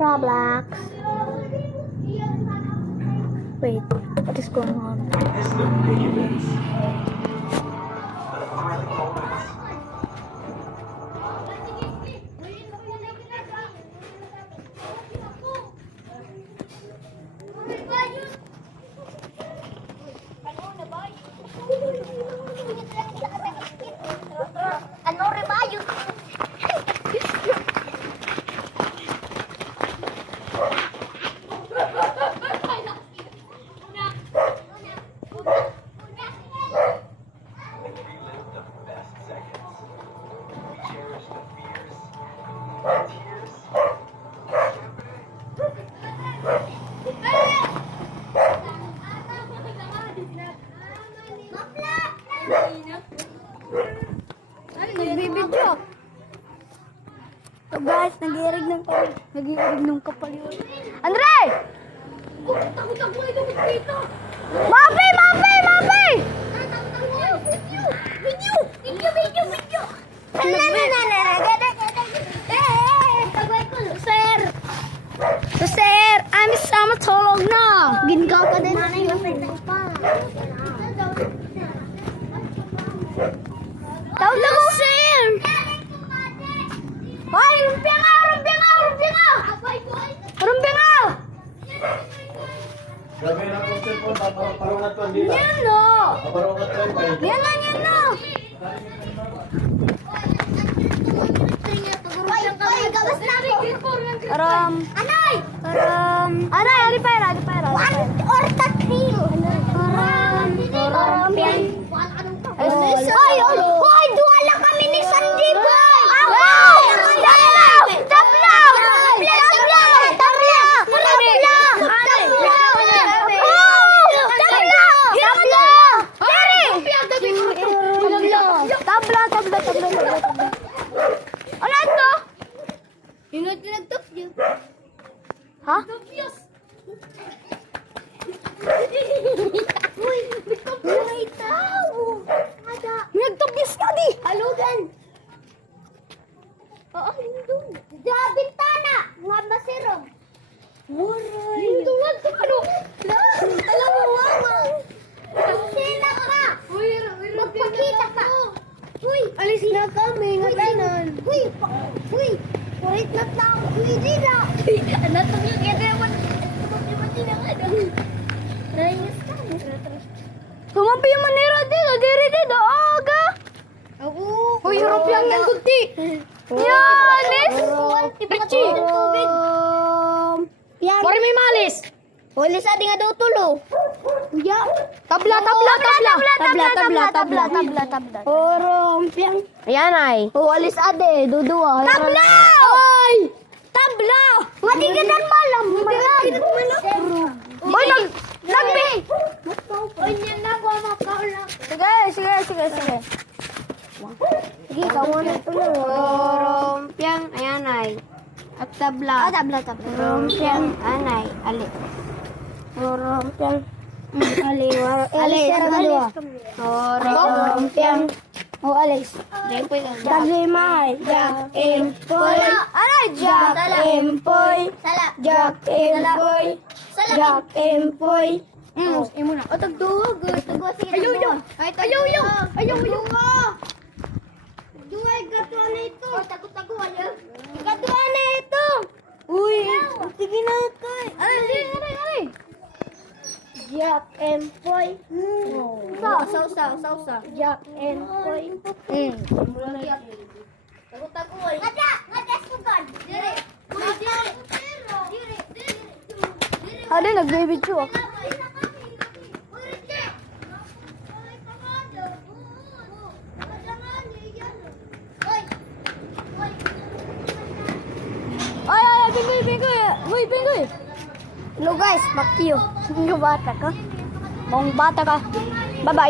Roblox. Wait, what is going on? Ano rebayo? Nagbibidyo. So guys, nag-iirig ng kapal yun. Andre! Takot-takot ito dito. Mapi! Mapi! Mapi! Video! Sir! So sir, I'm sama tulog na. Ginkaw ka din. Tawag ako, sir! Hoy! Rumpia nga! Rumpia nga! Rumpia nga! Rumpia nga! Grabe na po cellphone, parungat ko hindi. Yan no! Parungat ko yun. Yan na, yan na! Anay, alipay, One or three. Hoy, duwa lang kami ni Sandy Boy. Tabla. Ano ito? Ha? Nagtubyas ka di! Halugan. Oo, hindun. Da, bintana. Mga masirong. Hindungan ka ano? Alam mo, mama. Sila ka. Magpakita ka. Uy. Alis na kami, ngatanan. Uy. Wait na tao. Uy, dila. Ano to yung erewan? Nainis ka. Sumampi yung manira di, nagiri di, daaga. Ako. Uy, harap lang yan, kunti. Yanis! Pichi! Pari may malis! Huli sa ating nga daw tulo. Kuya! Tabla! Orompiang. Ayan ay. Alis ade, dudua. Tabla! Oy! Tabla! Matigitan malam. Boy, nagbi! Uy, niyan na ko makaulak. Sige. Sige, kawan na ito lang. Orompiang. Ayan ay. At tabla. Tabla. Orompiang. Anay. Ali. Orompiang. Ali. Orompiang. Oh, Alex. Taglimay. Jack Empoy. Aray, Jack Empoy. Sala. Jack Empoy. Sala. Jack Empoy. Imo na. O, tagduwag. Tagduwag. Sige, tagduwag. Ayaw. Duwag, gatuan na ito. O, tago-taguan yan. Gatuan na ito. Uy, sige na ito. Aray. Jack Empoy. Sausa. Jack Empoy. Tago-taguan. Ngada, sugan. Dire. Ano, nagbibidyo ako. Ay, Pingoy. Hello guys, fuck you. Bata ka. Mong bata ka. Bye-bye.